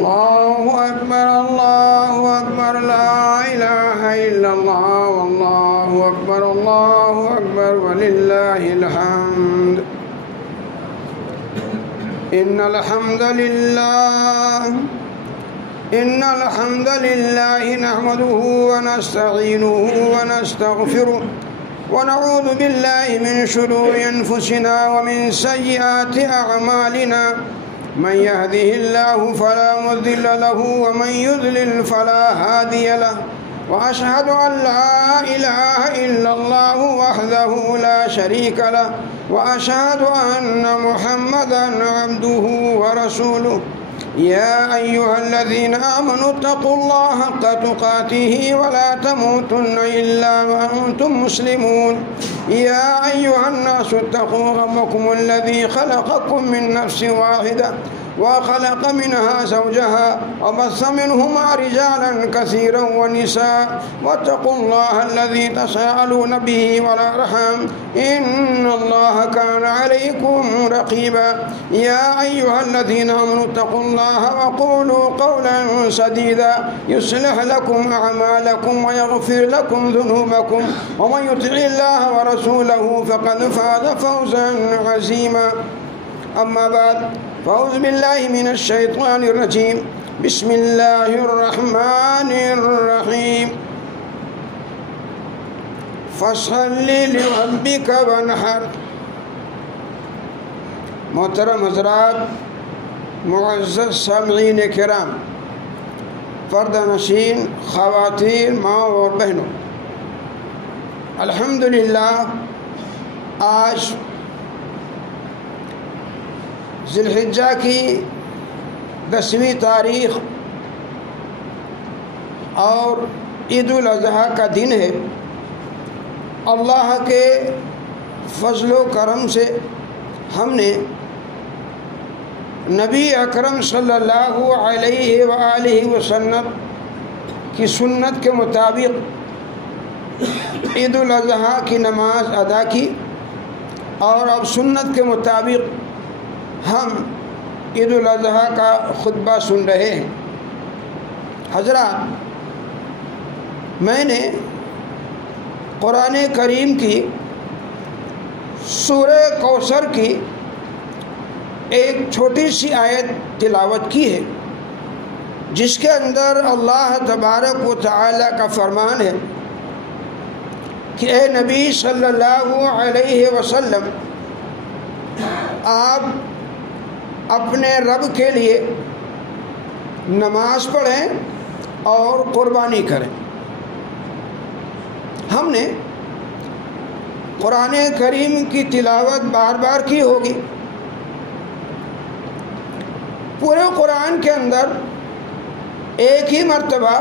الله أكبر الله أكبر لا إله إلا الله والله أكبر الله أكبر ولله الحمد. إن الحمد لله نحمده ونستعينه ونستغفره ونعوذ بالله من شرور أنفسنا ومن سيئات أعمالنا. من يهده الله فلا مضل له ومن يضلل فلا هادي له. وأشهد أن لا إله إلا الله وحده لا شريك له وأشهد أن محمدًا عبده ورسوله. يا أيها الذين آمنوا اتقوا الله حق تقاته ولا تموتن إلا وأنتم مسلمون. يا أيها الناس اتقوا ربكم الذي خلقكم من نفس واحدة وخلق منها زوجها وبث منهما رجالا كثيرا ونساء واتقوا الله الذي تساءلون به والأرحام إن الله كان عليكم رقيبا. يا أيها الذين آمنوا اتقوا الله وقولوا قولا سديدا يصلح لكم أعمالكم ويغفر لكم ذنوبكم ومن يطع الله ورسوله فقد فاز فوزا عظيما. أما بعد فأعوذ بالله من الشيطان الرجيم. بسم الله الرحمن الرحيم. فصل لربك وانحر. محترم حضرات، معزز سامعین کرام، پردہ نشین خواتین، ماں اور بہنوں، الحمدللہ آج ذی الحجہ کی 10ویں تاریخ اور عید الاضحیٰ کا دن ہے۔ اللہ کے فضل و کرم سے ہم نے نبی اکرم صلی اللہ علیہ وآلہ وسلم کی سنت کے مطابق عید الاضحیٰ کی نماز ادا کی، اور اب سنت کے مطابق ہم عید الاضحیٰ کا خطبہ سن رہے ہیں۔ حضرات، میں نے قرآن کریم کی سورہ کوثر کی ایک چھوٹی سی آیت تلاوت کی ہے، جس کے اندر اللہ تبارک و تعالی کا فرمان ہے کہ اے نبی صلی اللہ علیہ وسلم، آپ اپنے رب کے لیے نماز پڑھیں اور قربانی کریں۔ ہم نے قرآن کریم کی تلاوت بار بار کی ہوگی۔ پورے قرآن کے اندر ایک ہی مرتبہ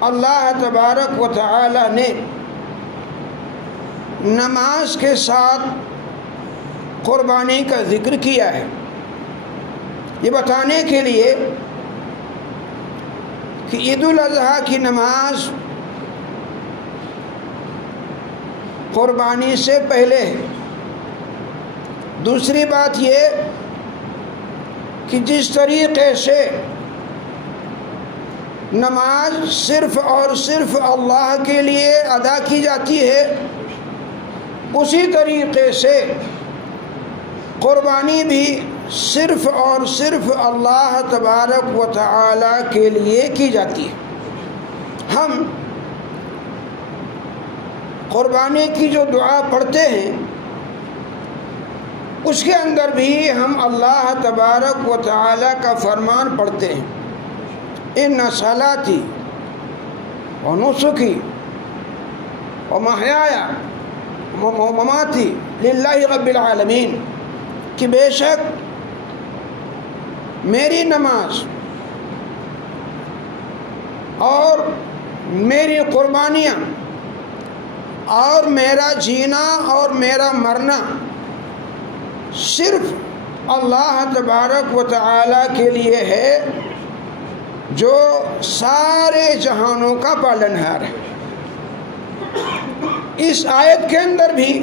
اللہ تبارک و تعالی نے نماز کے ساتھ قربانی کا ذکر کیا ہے، یہ بتانے کے لیے کہ عید الاضحیٰ کی نماز قربانی سے پہلے ہے۔ دوسری بات یہ کہ جس طریقے سے نماز صرف اور صرف اللہ کے لیے ادا کی جاتی ہے، اسی طریقے سے قربانی بھی صرف اور صرف اللہ تبارک و تعالی کے لیے کی جاتی ہے۔ ہم قربانی کی جو دعا پڑھتے ہیں، اس کے اندر بھی ہم اللہ تبارک و تعالی کا فرمان پڑھتے ہیں، ان صلاتی و نسکی و محیای و مماتی للہ رب العالمین، کہ بے شک میری نماز اور میری قربانیاں اور میرا جینا اور میرا مرنا صرف اللہ تبارک و تعالی کے لیے ہے، جو سارے جہانوں کا پالنہار ہے۔ اس آیت کے اندر بھی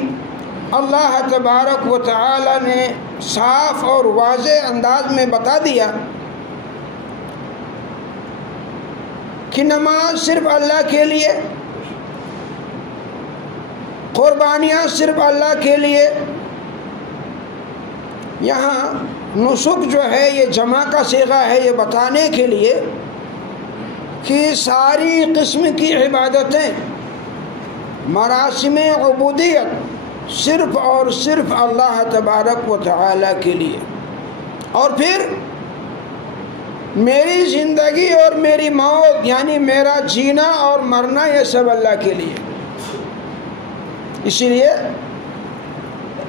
اللہ تبارک و تعالی نے صاف اور واضح انداز میں بتا دیا کہ نماز صرف اللہ کے لیے، قربانیاں صرف اللہ کے لیے. یہاں نسک جو ہے یہ جمع کا صیغہ ہے، یہ بتانے کے لیے کہ ساری قسم کی عبادتیں، مراسم عبودیت صرف اور صرف اللہ تبارک و تعالی کے لیے. اور پھر میری زندگی اور میری موت، یعنی میرا جینا اور مرنا، یہ سب اللہ کے لیے. اسی لیے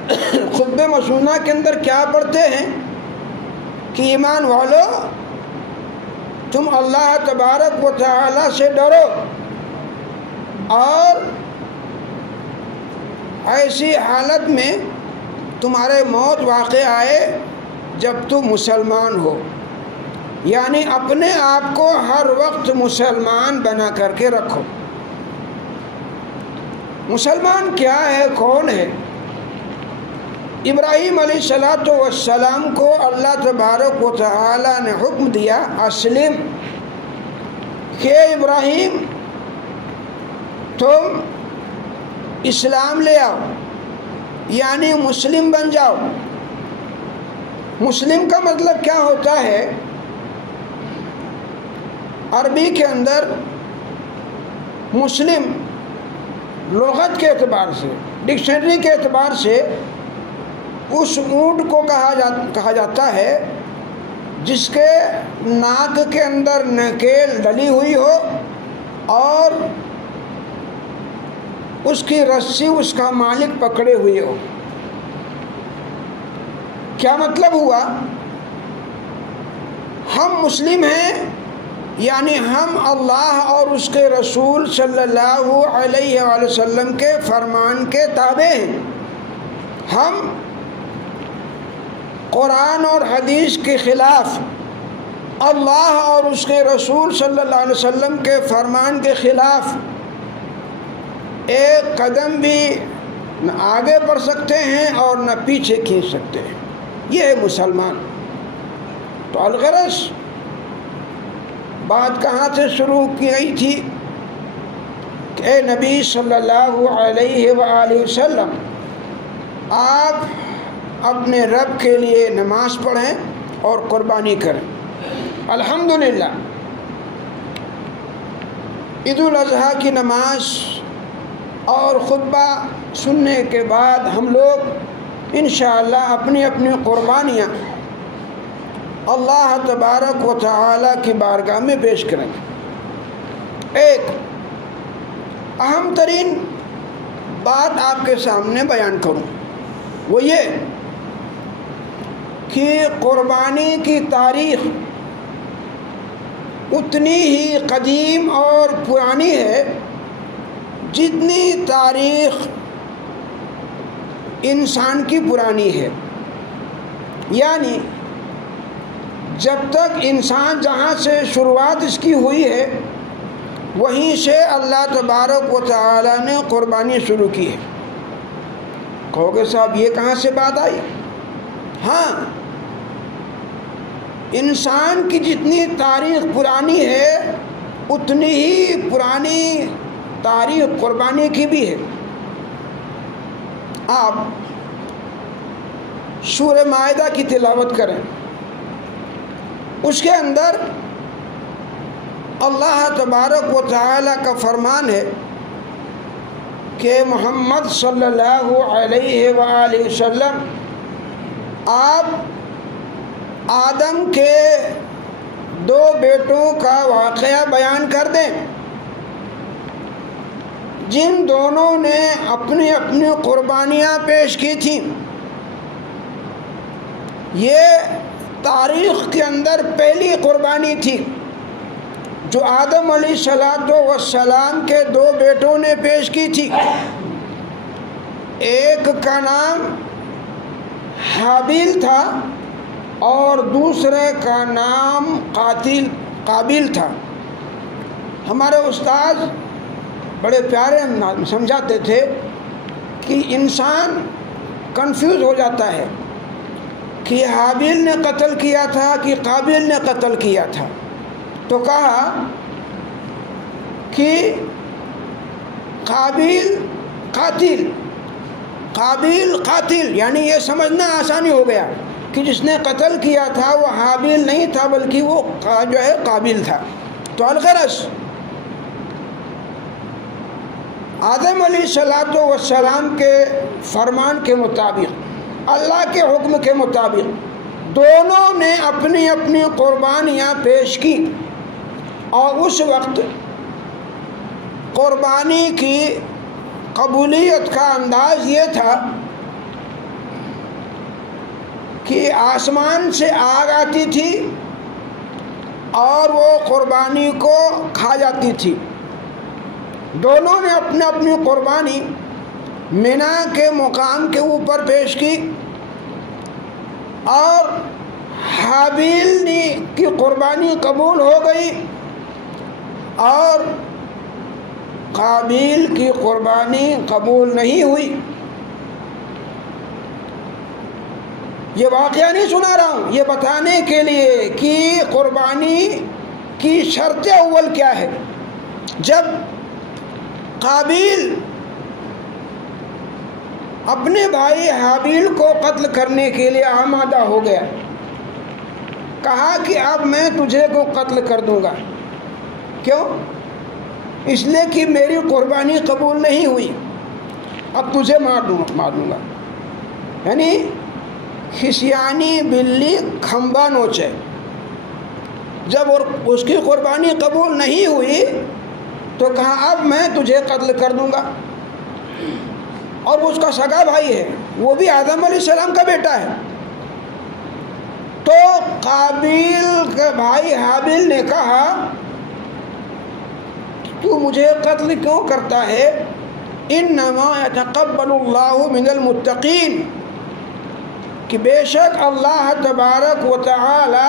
خطبہ مسنونہ کے اندر کیا پڑھتے ہیں کہ ایمان والو تم اللہ تبارک و تعالی سے ڈرو، اور ایسی حالت میں تمہارے موت واقع آئے جب تم مسلمان ہو، یعنی اپنے آپ کو ہر وقت مسلمان بنا کر کے رکھو. مسلمان کیا ہے، کون ہے؟ ابراہیم علیہ السلام کو اللہ تبارک و تعالی نے حکم دیا اسلم، کہ ابراہیم تم اسلام لے آؤ، یعنی مسلم بن جاؤ. مسلم کا مطلب کیا ہوتا ہے؟ عربی کے اندر مسلم لغت کے اعتبار سے، ڈکشنری کے اعتبار سے اس اونٹ کو کہا جاتا ہے جس کے ناک کے اندر نکیل ڈلی ہوئی ہو اور اس کی رسی اس کا مالک پکڑے ہوئے ہو. کیا مطلب ہوا؟ ہم مسلم ہیں، یعنی ہم اللہ اور اس کے رسول صلی اللہ علیہ وآلہ وسلم کے فرمان کے تابع ہیں. ہم قرآن اور حدیث کے خلاف، اللہ اور اس کے رسول صلی اللہ علیہ وسلم کے فرمان کے خلاف ایک قدم بھی نہ آگے بڑھ سکتے ہیں اور نہ پیچھے کھینچ سکتے ہیں. یہ ہے مسلمان. تو الغرض بات کہاں سے شروع کی گئی تھی کہ اے نبی صلی اللہ علیہ وآلہ وسلم، آپ اپنے رب کے لیے نماز پڑھیں اور قربانی کریں. الحمدللہ عید الاضحیٰ کی نماز اور خطبہ سننے کے بعد ہم لوگ انشاءاللہ اپنی اپنی قربانیاں اللہ تبارک و تعالی کی بارگاہ میں پیش کریں. ایک اہم ترین بات آپ کے سامنے بیان کروں، وہ یہ کہ قربانی کی تاریخ اتنی ہی قدیم اور پرانی ہے جتنی تاریخ انسان کی پرانی ہے. یعنی جب تک انسان جہاں سے شروعات اس کی ہوئی ہے وہیں سے اللہ تبارک و تعالی نے قربانی شروع کی ہے. کہو گے صاحب یہ کہاں سے بات آئی؟ ہاں، انسان کی جتنی تاریخ پرانی ہے اتنی ہی پرانی تاریخ قربانی کی بھی ہے. آپ سورہ مائدہ کی تلاوت کریں، اس کے اندر اللہ تبارک و تعالی کا فرمان ہے کہ محمد صلی اللہ علیہ وآلہ وسلم آپ آدم کے 2 بیٹوں کا واقعہ بیان کر دیں جن دونوں نے اپنی اپنی قربانیاں پیش کی تھیں. یہ تاریخ کے اندر پہلی قربانی تھی جو آدم علیہ السلام کے 2 بیٹوں نے پیش کی تھی. ایک کا نام حابیل تھا اور دوسرے کا نام قابیل تھا. ہمارے استاد بڑے پیارے انداز میں سمجھاتے تھے کہ انسان کنفیوز ہو جاتا ہے کہ حابیل نے قتل کیا تھا کہ قابیل نے قتل کیا تھا. تو کہا کہ قابیل قاتل یعنی یہ سمجھنا آسانی ہو گیا کہ جس نے قتل کیا تھا وہ حابیل نہیں تھا بلکہ وہ جو ہے قابیل تھا. تو الغرض آدم علیہ السلام کے فرمان کے مطابق، اللہ کے حکم کے مطابق دونوں نے اپنی اپنی قربانیاں پیش کی، اور اس وقت قربانی کی قبولیت کا انداز یہ تھا کہ آسمان سے آگ آتی تھی اور وہ قربانی کو کھا جاتی تھی. دونوں نے اپنی قربانی مینا کے مقام کے اوپر پیش کی، اور حابیل کی قربانی قبول ہو گئی اور قابیل کی قربانی قبول نہیں ہوئی. یہ واقعہ نہیں سنا رہا ہوں، یہ بتانے کے لیے کہ قربانی کی شرط اول کیا ہے. جب قابیل اپنے بھائی حابیل کو قتل کرنے کے لیے آمادہ ہو گیا، کہا کہ اب میں تجھے کو قتل کر دوں گا. کیوں؟ اس لیے کہ میری قربانی قبول نہیں ہوئی، اب تجھے مار دوں گا. یعنی خسیانی بلی کھمبا نوچے. جب اس کی قربانی قبول نہیں ہوئی تو کہا اب میں تجھے قتل کر دوں گا. اور اس کا سگا بھائی ہے، وہ بھی آدم علیہ السلام کا بیٹا ہے. تو قابیل کے بھائی حابیل نے کہا تو مجھے قتل کیوں کرتا ہے؟ انما یتقبل اللہ من المتقین، کہ بے شک اللہ تبارک و تعالی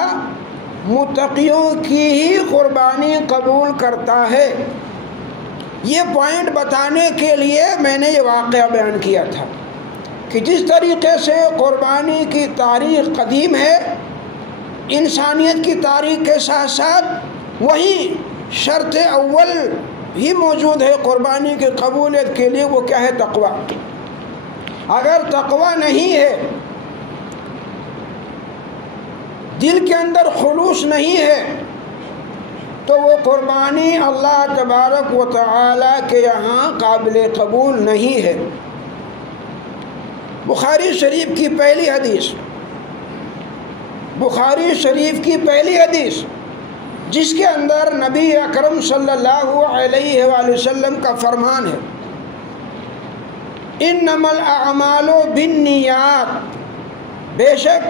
متقیوں کی ہی قربانی قبول کرتا ہے. یہ پوائنٹ بتانے کے لیے میں نے یہ واقعہ بیان کیا تھا کہ جس طریقے سے قربانی کی تاریخ قدیم ہے، انسانیت کی تاریخ کے ساتھ ساتھ وہی شرط اول بھی موجود ہے قربانی کی قبولیت کے لیے. وہ کیا ہے؟ تقوی. اگر تقوی نہیں ہے، دل کے اندر خلوص نہیں ہے، تو وہ قربانی اللہ تبارک و تعالی کے یہاں قابل قبول نہیں ہے. بخاری شریف کی پہلی حدیث جس کے اندر نبی اکرم صلی اللہ علیہ وآلہ وسلم کا فرمان ہے، انما الاعمال بالنیات، بے شک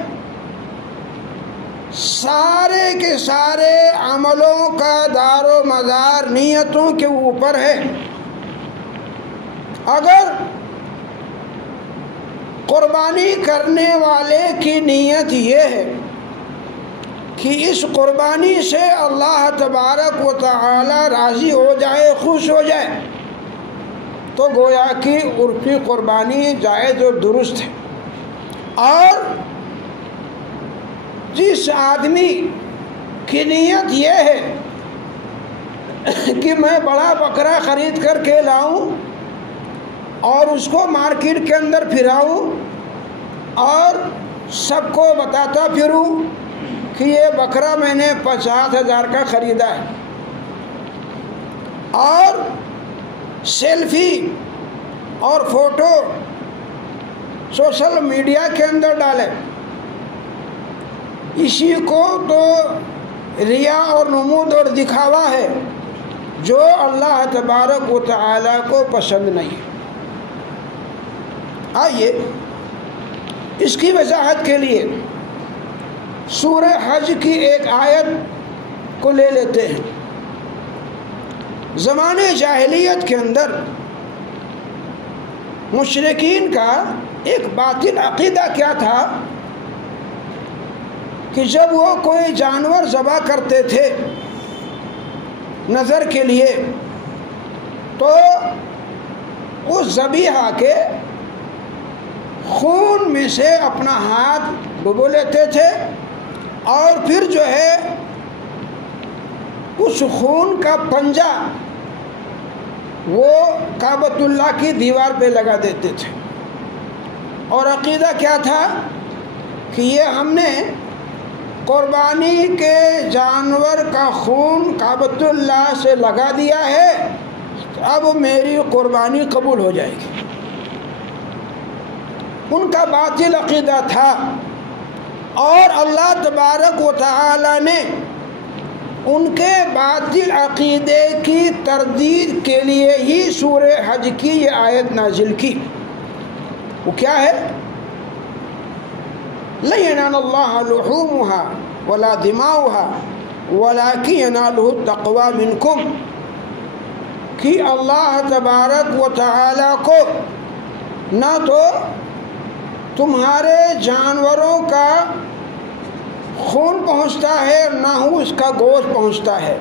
سارے کے سارے عملوں کا دار و مدار نیتوں کے اوپر ہے. اگر قربانی کرنے والے کی نیت یہ ہے کہ اس قربانی سے اللہ تبارک و تعالی راضی ہو جائے، خوش ہو جائے، تو گویا کہ عرفی قربانی جائز اور درست ہے. اور جس آدمی کی نیت یہ ہے کہ میں بڑا بکرا خرید کر کے لاؤں اور اس کو مارکیٹ کے اندر پھراؤں اور سب کو بتاتا پھروں کہ یہ بکرا میں نے 50,000 کا خریدا ہے، اور سیلفی اور فوٹو سوشل میڈیا کے اندر ڈالے، اسی کو تو ریا اور نمود اور دکھاوا ہے جو اللہ تبارک و تعالی کو پسند نہیں. آئیے اس کی وضاحت کے لیے سورہ حج کی ایک آیت کو لے لیتے ہیں. زمانے جاہلیت کے اندر مشرکین کا ایک باطل عقیدہ کیا تھا کہ جب وہ کوئی جانور ذبح کرتے تھے نظر کے لیے تو اس ذبیحہ کے خون میں سے اپنا ہاتھ ڈبو لیتے تھے اور پھر جو ہے اس خون کا پنجہ وہ کعبۃ اللہ کی دیوار پہ لگا دیتے تھے، اور عقیدہ کیا تھا کہ یہ ہم نے قربانی کے جانور کا خون کعبۃ اللہ سے لگا دیا ہے، اب میری قربانی قبول ہو جائے گی۔ ان کا باطل عقیدہ تھا، اور اللہ تبارک و تعالی نے ان کے باطل عقیدے کی تردید کے لیے ہی سورہ حج کی یہ آیت نازل کی۔ وہ کیا ہے؟ لَن يَنَالَ اللَّهَ لُحُومُهَا وَلَا دِمَاؤُهَا وَلَكِنْ يَنَالُهُ التَّقْوَى مِنْكُمْ، کہ اللہ تبارک و تعالی کو نہ تو تمہارے جانوروں کا خون پہنچتا ہے، نہ ہی اس کا گوشت پہنچتا ہے،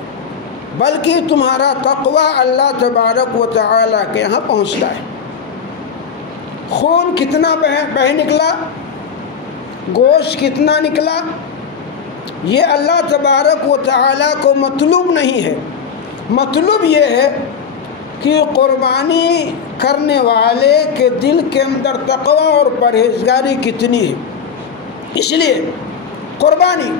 بلکہ تمہارا تقوی اللہ تبارک و تعالی کے یہاں پہنچتا ہے۔ خون کتنا بہہ نکلا، گوشت کتنا نکلا، یہ اللہ تبارک و تعالی کو مطلوب نہیں ہے۔ مطلوب یہ ہے کہ قربانی کرنے والے کے دل کے اندر تقوی اور پرہیزگاری کتنی ہے۔ اس لیے قربانی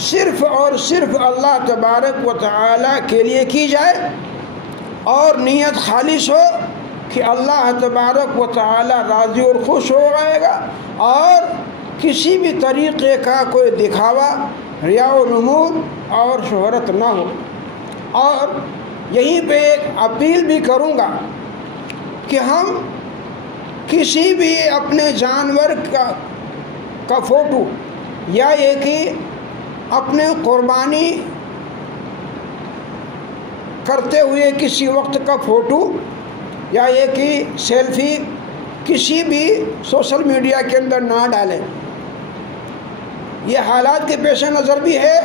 صرف اور صرف اللہ تبارک و تعالی کے لیے کی جائے، اور نیت خالص ہو کہ اللہ تبارک و تعالی راضی اور خوش ہو جائے گا، اور کسی بھی طریقے کا کوئی دکھاوا، ریا و نمود اور شہرت نہ ہو۔ اور یہیں پہ ایک اپیل بھی کروں گا کہ ہم کسی بھی اپنے جانور کا فوٹو، یا یہ کہ اپنے قربانی کرتے ہوئے کسی وقت کا فوٹو، یا یہ کہ سیلفی کسی بھی سوشل میڈیا کے اندر نہ ڈالیں۔ یہ حالات کے پیش نظر بھی ہے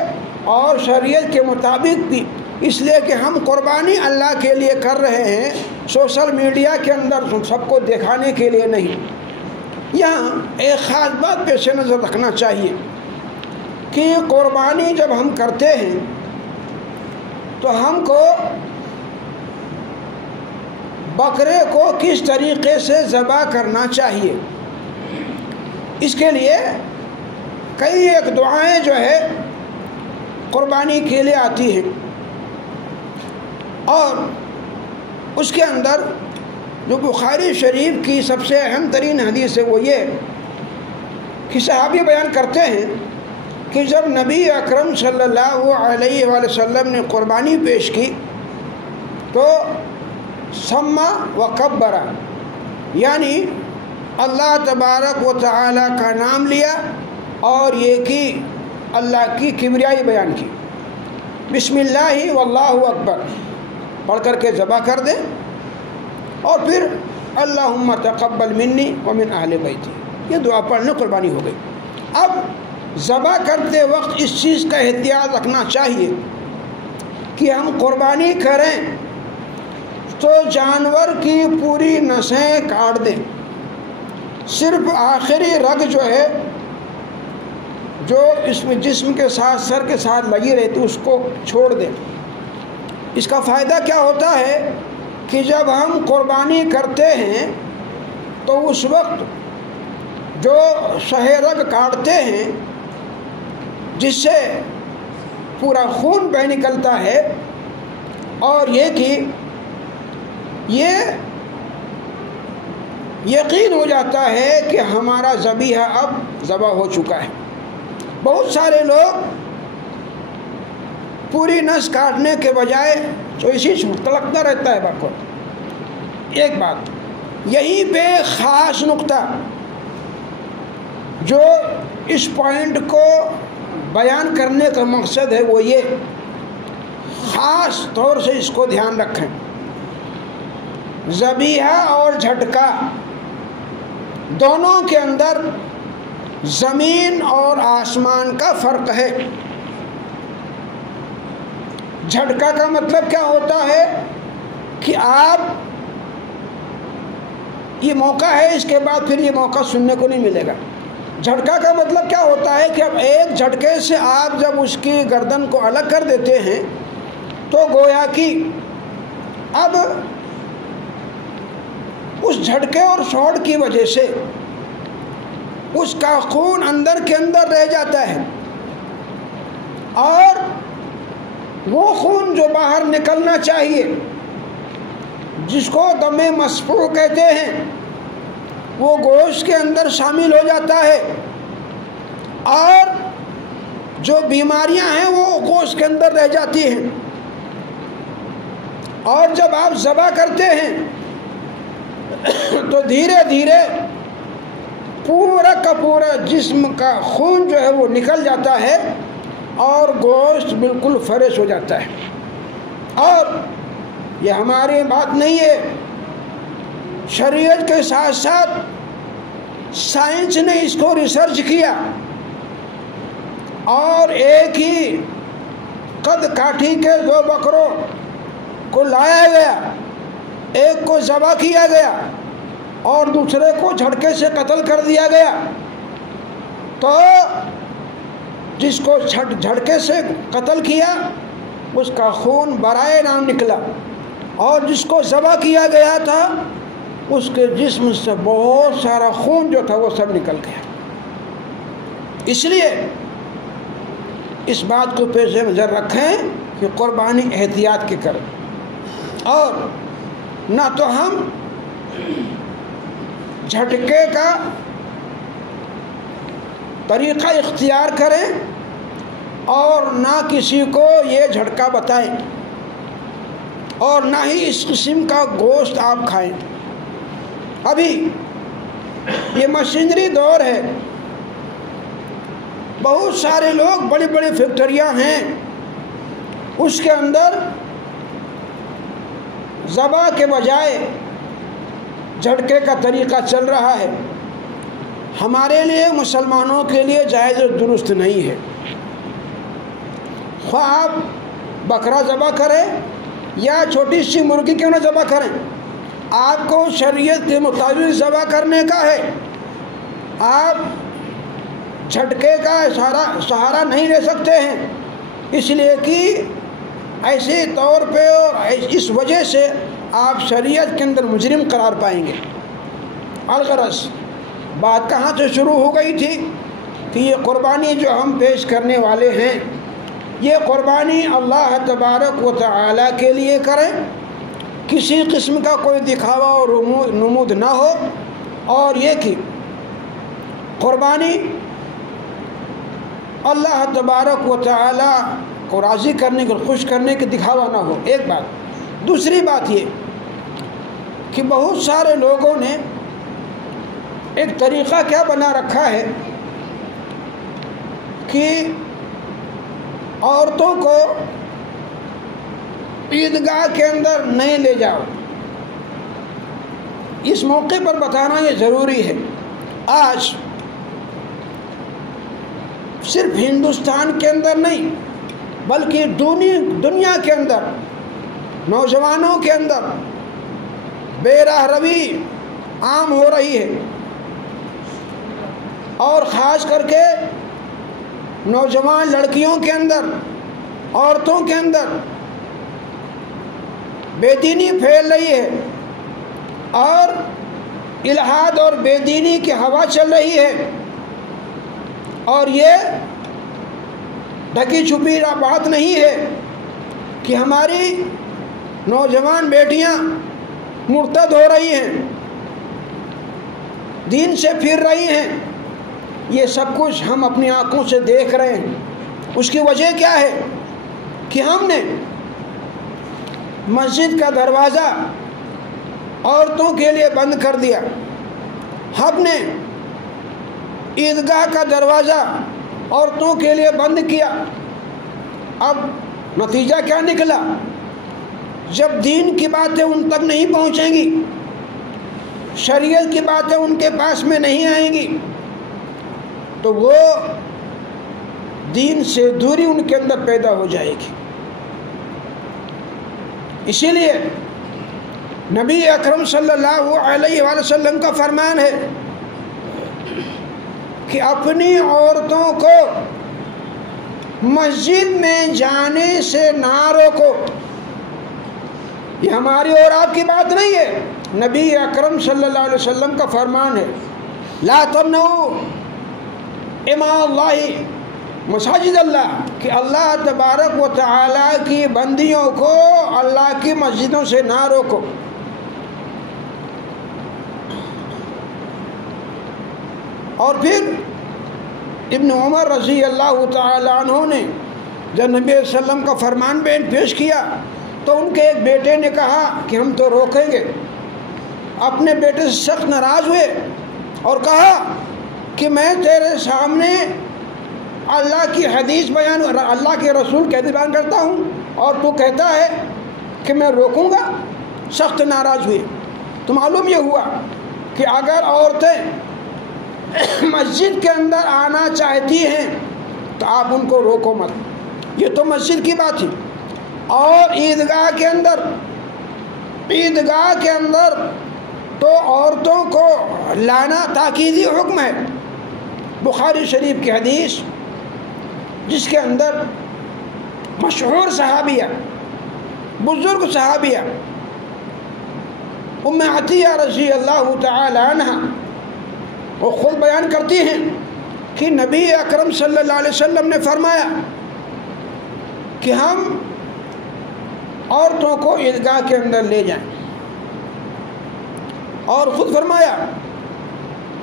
اور شریعت کے مطابق بھی، اس لیے کہ ہم قربانی اللہ کے لیے کر رہے ہیں، سوشل میڈیا کے اندر سب کو دکھانے کے لیے نہیں۔ یہاں ایک خاص بات پیش نظر رکھنا چاہیے کہ قربانی جب ہم کرتے ہیں تو ہم کو بکرے کو کس طریقے سے ذبح کرنا چاہیے، اس کے لیے کئی ایک دعائیں جو ہے قربانی کے لیے آتی ہیں، اور اس کے اندر جو بخاری شریف کی سب سے اہم ترین حدیث ہے وہ یہ کہ صحابی بیان کرتے ہیں کہ جب نبی اکرم صلی اللہ علیہ وآلہ وسلم نے قربانی پیش کی تو سما و کبرا، یعنی اللہ تبارک و تعالی کا نام لیا اور یہ کہ اللہ کی کبریائی بیان کی، بسم اللہ واللہ اکبر پڑھ کر کے ذبح کر دیں، اور پھر اللہم تقبل منی ومن اہل بیتی، یہ دعا پڑھنے قربانی ہو گئی۔ اب ذبح کرتے وقت اس چیز کا احتیاط رکھنا چاہیے کہ ہم قربانی کریں تو جانور کی پوری نسیں کاٹ دیں، صرف آخری رگ جو ہے جو اس میں جسم کے ساتھ سر کے ساتھ لگی رہتی اس کو چھوڑ دیں۔ اس کا فائدہ کیا ہوتا ہے کہ جب ہم قربانی کرتے ہیں تو اس وقت جو شہ رگ کاٹتے ہیں جس سے پورا خون بہ نکلتا ہے، اور یہ کہ یہ یقین ہو جاتا ہے کہ ہمارا ذبیحہ اب ذبح ہو چکا ہے۔ بہت سارے لوگ پوری نس کاٹنے کے بجائے تو اسی تلکتا رہتا ہے بکر۔ ایک بات یہیں پہ خاص نقطہ جو اس پوائنٹ کو بیان کرنے کا مقصد ہے وہ یہ، خاص طور سے اس کو دھیان رکھیں، ذبیحہ اور جھٹکا دونوں کے اندر زمین اور آسمان کا فرق ہے۔ جھٹکا کا مطلب کیا ہوتا ہے کہ آپ یہ موقع ہے، اس کے بعد پھر یہ موقع سننے کو نہیں ملے گا۔ جھٹکا کا مطلب کیا ہوتا ہے کہ اب ایک جھٹکے سے آپ جب اس کی گردن کو الگ کر دیتے ہیں تو گویا کہ اب اس جھٹکے اور شوٹ کی وجہ سے اس کا خون اندر کے اندر رہ جاتا ہے، اور وہ خون جو باہر نکلنا چاہیے، جس کو دم مسفوح کہتے ہیں، وہ گوشت کے اندر شامل ہو جاتا ہے، اور جو بیماریاں ہیں وہ گوشت کے اندر رہ جاتی ہیں۔ اور جب آپ ذبح کرتے ہیں تو دھیرے دھیرے پورا کا پورا جسم کا خون جو ہے وہ نکل جاتا ہے اور گوشت بالکل فریش ہو جاتا ہے۔ اور یہ ہماری بات نہیں ہے، شریعت کے ساتھ ساتھ سائنس نے اس کو ریسرچ کیا، اور ایک ہی قد کاٹھی کے دو بکروں کو لایا گیا، ایک کو ذبح کیا گیا اور دوسرے کو جھٹکے سے قتل کر دیا گیا، تو جس کو جھٹکے سے قتل کیا اس کا خون برائے نام نکلا، اور جس کو ذبح کیا گیا تھا اس کے جسم سے بہت سارا خون جو تھا وہ سب نکل گیا۔ اس لیے اس بات کو پیش نظر رکھیں کہ قربانی احتیاط کی کریں، اور نہ تو ہم جھٹکے کا طریقہ اختیار کریں اور نہ کسی کو یہ جھٹکا بتائیں، اور نہ ہی اس قسم کا گوشت آپ کھائیں۔ ابھی یہ مشینری دور ہے، بہت سارے لوگ، بڑی بڑی فیکٹریاں ہیں، اس کے اندر ذبح کے بجائے جھٹکے کا طریقہ چل رہا ہے۔ ہمارے لیے، مسلمانوں کے لیے جائز اور درست نہیں ہے۔ خواہ آپ بکرا ذبح کریں یا چھوٹی سی مرغی کیوں نہ ذبح کریں، آپ کو شریعت کے مطابق ذبح کرنے کا ہے۔ آپ جھٹکے کا سہارا نہیں لے سکتے ہیں، اس لیے کہ ایسے طور پہ اور اس وجہ سے آپ شریعت کے اندر مجرم قرار پائیں گے۔ الغرض بات کہاں سے شروع ہو گئی تھی کہ یہ قربانی جو ہم پیش کرنے والے ہیں، یہ قربانی اللہ تبارک و تعالی کے لیے کریں، کسی قسم کا کوئی دکھاوا اور نمود نہ ہو، اور یہ کہ قربانی اللہ تبارک و تعالی کو راضی کرنے کے، خوش کرنے کے دکھاوا نہ ہو، ایک بات۔ دوسری بات یہ کہ بہت سارے لوگوں نے ایک طریقہ کیا بنا رکھا ہے کہ عورتوں کو عیدگاہ کے اندر نہیں لے جاؤ۔ اس موقع پر بتانا یہ ضروری ہے، آج صرف ہندوستان کے اندر نہیں بلکہ دنیا کے اندر نوجوانوں کے اندر بے راہ روی عام ہو رہی ہے، اور خاص کر کے نوجوان لڑکیوں کے اندر، عورتوں کے اندر بے دینی پھیل رہی ہے، اور الحاد اور بے دینی کی ہوا چل رہی ہے، اور یہ ڈھکی چھپی بات نہیں ہے کہ ہماری نوجوان بیٹیاں مرتد ہو رہی ہیں، دین سے پھر رہی ہیں۔ یہ سب کچھ ہم اپنی آنکھوں سے دیکھ رہے ہیں۔ اس کی وجہ کیا ہے کہ ہم نے مسجد کا دروازہ عورتوں کے لیے بند کر دیا، ہم نے عیدگاہ کا دروازہ عورتوں کے لیے بند کیا۔ اب نتیجہ کیا نکلا؟ جب دین کی باتیں ان تک نہیں پہنچیں گی، شریعت کی باتیں ان کے پاس میں نہیں آئیں گی، تو وہ دین سے دوری ان کے اندر پیدا ہو جائے گی۔ اسی لیے نبی اکرم صلی اللہ علیہ وآلہ وسلم کا فرمان ہے کہ اپنی عورتوں کو مسجد میں جانے سے نہ روکو۔ یہ ہماری اور آپ کی بات نہیں ہے، نبی اکرم صلی اللہ علیہ وسلم کا فرمان ہے، لا تمنعوا اماء اللہ مساجد اللہ، کہ اللہ تبارک و تعالیٰ کی بندیوں کو اللہ کی مسجدوں سے نہ روکو۔ اور پھر ابن عمر رضی اللہ تعالیٰ عنہ نے جب نبی صلی اللہ علیہ وسلم کا فرمان پیش کیا تو ان کے ایک بیٹے نے کہا کہ ہم تو روکیں گے، اپنے بیٹے سے سخت ناراض ہوئے اور کہا کہ میں تیرے سامنے اللہ کی حدیث بیان، اللہ کے رسول کی حدیث بیان کرتا ہوں اور تو کہتا ہے کہ میں روکوں گا۔ سخت ناراض ہوئے۔ تو معلوم یہ ہوا کہ اگر عورتیں مسجد کے اندر آنا چاہتی ہیں تو آپ ان کو روکو مت، یہ تو مسجد کی بات ہے۔ اور عیدگاہ کے اندر تو عورتوں کو لانا تاکیدی حکم ہے۔ بخاری شریف کی حدیث جس کے اندر مشہور صحابیہ، بزرگ صحابیہ ام عطیہ رضی اللہ تعالی عنہ وہ خود بیان کرتی ہیں کہ نبی اکرم صلی اللہ علیہ وسلم نے فرمایا کہ ہم عورتوں کو عیدگاہ کے اندر لے جائیں، اور خود فرمایا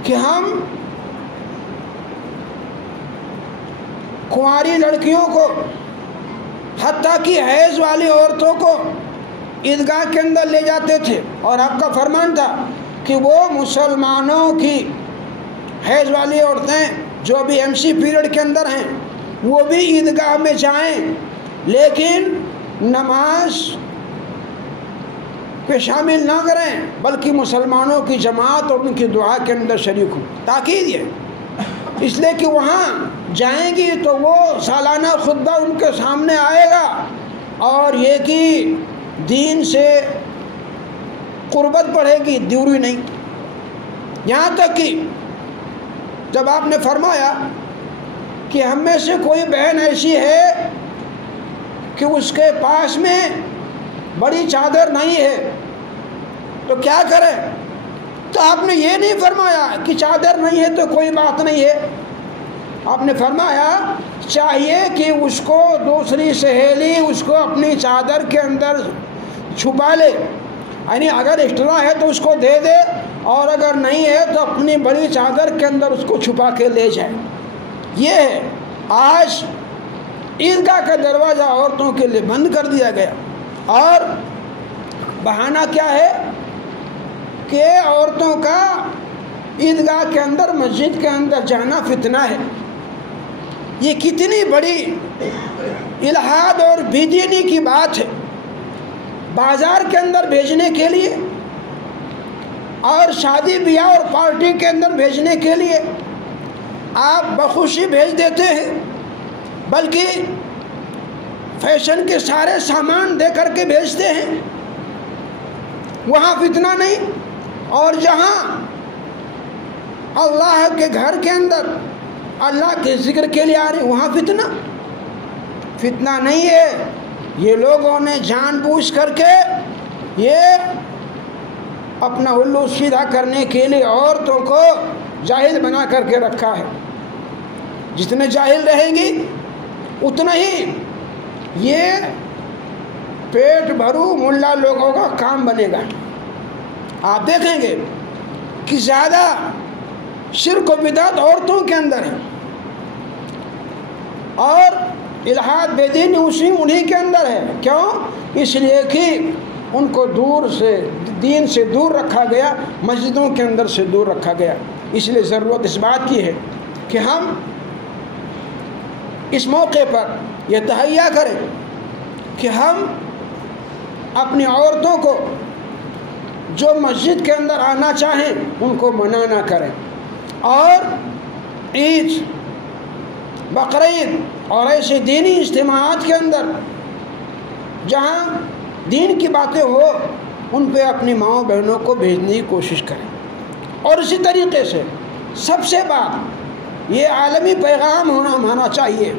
کہ ہم کنواری لڑکیوں کو، حتیٰ کہ حیض والی عورتوں کو عیدگاہ کے اندر لے جاتے تھے، اور آپ کا فرمان تھا کہ وہ مسلمانوں کی حیض والی عورتیں جو بھی MC پیریڈ کے اندر ہیں وہ بھی عیدگاہ میں جائیں، لیکن نماز پہ شامل نہ کریں بلکہ مسلمانوں کی جماعت اور ان کی دعا کے اندر شریک ہوں۔ تاکید یہ اس لیے کہ وہاں جائیں گی تو وہ سالانہ خطبہ ان کے سامنے آئے گا، اور یہ کہ دین سے قربت بڑھے گی، دوری نہیں۔ یہاں تک کہ جب آپ نے فرمایا کہ ہم میں سے کوئی بہن ایسی ہے کہ اس کے پاس میں بڑی چادر نہیں ہے تو کیا کرے، تو آپ نے یہ نہیں فرمایا کہ چادر نہیں ہے تو کوئی بات نہیں ہے، آپ نے فرمایا چاہیے کہ اس کو دوسری سہیلی اس کو اپنی چادر کے اندر چھپا لے، یعنی اگر ایکسٹرا ہے تو اس کو دے دے، اور اگر نہیں ہے تو اپنی بڑی چادر کے اندر اس کو چھپا کے لے جائے۔ یہ ہے آج عیدگاہ کا دروازہ عورتوں کے لیے بند کر دیا گیا، اور بہانہ کیا ہے کہ عورتوں کا عیدگاہ کے اندر، مسجد کے اندر جانا فتنہ ہے۔ یہ کتنی بڑی الحاد اور بے دینی کی بات ہے۔ بازار کے اندر بھیجنے کے لیے اور شادی بیاہ اور پارٹی کے اندر بھیجنے کے لیے آپ بخوشی بھیج دیتے ہیں، بلکہ فیشن کے سارے سامان دے کر کے بھیجتے ہیں، وہاں فتنہ نہیں۔ اور جہاں اللہ کے گھر کے اندر اللہ کے ذکر کے لیے آ رہے وہاں فتنہ نہیں ہے۔ یہ لوگوں نے جان بوجھ کر کے یہ اپنا الو سیدھا کرنے کے لیے عورتوں کو جاہل بنا کر کے رکھا ہے۔ جتنے جاہل رہیں گی اتنا ہی یہ پیٹ بھرو ملا لوگوں کا کام بنے گا۔ آپ دیکھیں گے کہ زیادہ شرک و بدعت عورتوں کے اندر ہے، اور الحاد بے دینی انہی کے اندر ہے۔ کیوں؟ اس لیے کہ ان کو دین سے دور رکھا گیا، مسجدوں کے اندر سے دور رکھا گیا۔ اس لیے ضرورت اس بات کی ہے کہ ہم اس موقع پر یہ تہیہ کریں کہ ہم اپنی عورتوں کو جو مسجد کے اندر آنا چاہیں ان کو منع نہ کریں، اور عید، بقرعید اور ایسے دینی اجتماعات کے اندر جہاں دین کی باتیں ہو ان پہ اپنی ماؤں بہنوں کو بھیجنے کی کوشش کریں۔ اور اسی طریقے سے سب سے بات یہ عالمی پیغام ہونا چاہیے،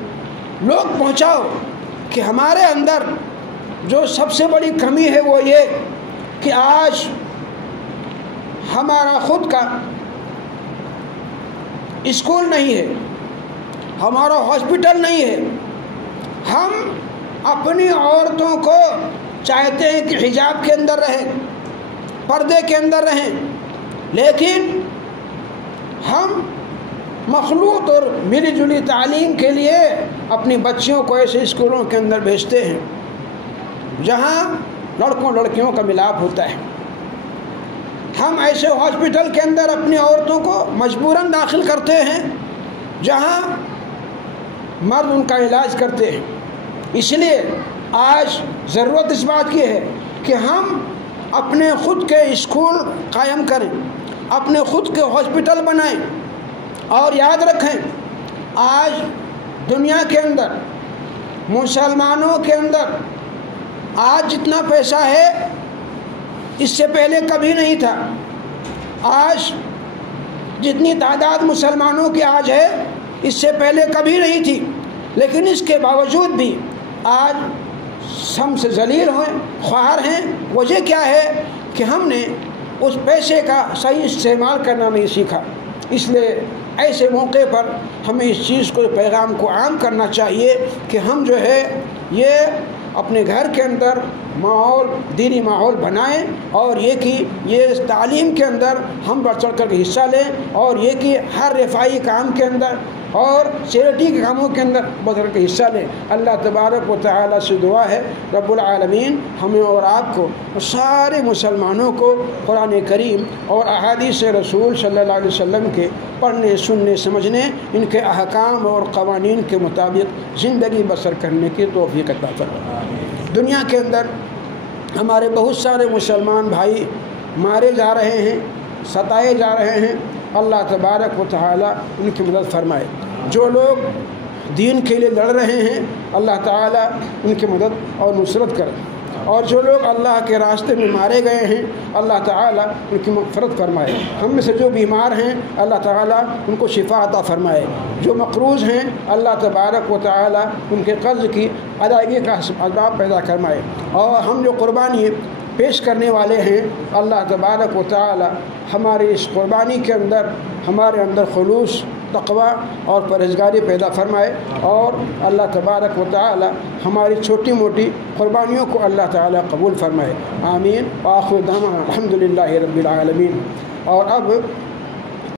لوگ پہنچاؤ کہ ہمارے اندر جو سب سے بڑی کمی ہے وہ یہ کہ آج ہمارا خود کا اسکول نہیں ہے، ہمارا ہاسپٹل نہیں ہے، ہم اپنی عورتوں کو چاہتے ہیں کہ حجاب کے اندر رہیں، پردے کے اندر رہیں، لیکن ہم مخلوط اور ملی جلی تعلیم کے لیے اپنی بچیوں کو ایسے اسکولوں کے اندر بھیجتے ہیں جہاں لڑکوں لڑکیوں کا ملاپ ہوتا ہے۔ ہم ایسے ہاسپٹل کے اندر اپنی عورتوں کو مجبوراً داخل کرتے ہیں جہاں مرد ان کا علاج کرتے ہیں۔ اس لیے آج ضرورت اس بات کی ہے کہ ہم اپنے خود کے اسکول قائم کریں، اپنے خود کے ہاسپٹل بنائیں، اور یاد رکھیں آج دنیا کے اندر مسلمانوں کے اندر آج جتنا پیسہ ہے اس سے پہلے کبھی نہیں تھا۔ آج جتنی تعداد مسلمانوں کی آج ہے اس سے پہلے کبھی نہیں تھی، لیکن اس کے باوجود بھی آج ہم سے ذلیل ہوئے خوار ہیں۔ وجہ کیا ہے کہ ہم نے اس پیسے کا صحیح استعمال کرنا نہیں سیکھا۔ اس لیے ایسے موقع پر ہمیں اس چیز کو پیغام کو عام کرنا چاہیے کہ ہم جو ہے یہ اپنے گھر کے اندر ماحول دینی ماحول بنائیں، اور یہ کہ یہ تعلیم کے اندر ہم بڑھ چڑھ کر کے حصہ لیں، اور یہ کہ ہر رفائی کام کے اندر اور چیریٹی کے کاموں کے اندر بڑھ چڑھ کے حصہ لیں۔ اللہ تبارک و تعالیٰ سے دعا ہے رب العالمین ہمیں اور آپ کو سارے مسلمانوں کو قرآن کریم اور احادیث رسول صلی اللہ علیہ وسلم کے پڑھنے سننے سمجھنے، ان کے احکام اور قوانین کے مطابق زندگی بسر کرنے کی توفیق عطا فرمائے۔ دنیا کے اندر ہمارے بہت سارے مسلمان بھائی مارے جا رہے ہیں، ستائے جا رہے ہیں۔ اللہ تبارک و تعالیٰ ان کی مدد فرمائے۔ جو لوگ دین کے لیے لڑ رہے ہیں اللہ تعالیٰ ان کی مدد اور نصرت کرے، اور جو لوگ اللہ کے راستے میں مارے گئے ہیں اللہ تعالیٰ ان کی مغفرت فرمائے۔ ہم میں سے جو بیمار ہیں اللہ تعالیٰ ان کو شفا عطا فرمائے، جو مقروض ہیں اللہ تبارک و تعالیٰ ان کے قرض کی ادائیگی کا اسباب پیدا فرمائے، اور ہم جو قربانی پیش کرنے والے ہیں اللہ تبارک و تعالیٰ ہماری اس قربانی کے اندر ہمارے اندر خلوص، تقوی اور پرہیزگاری پیدا فرمائے، اور اللہ تبارک و تعالی ہماری چھوٹی موٹی قربانیوں کو اللہ تعالی قبول فرمائے۔ آمین۔ وآخر دعوانا الحمدللہ رب العالمین۔ اور اب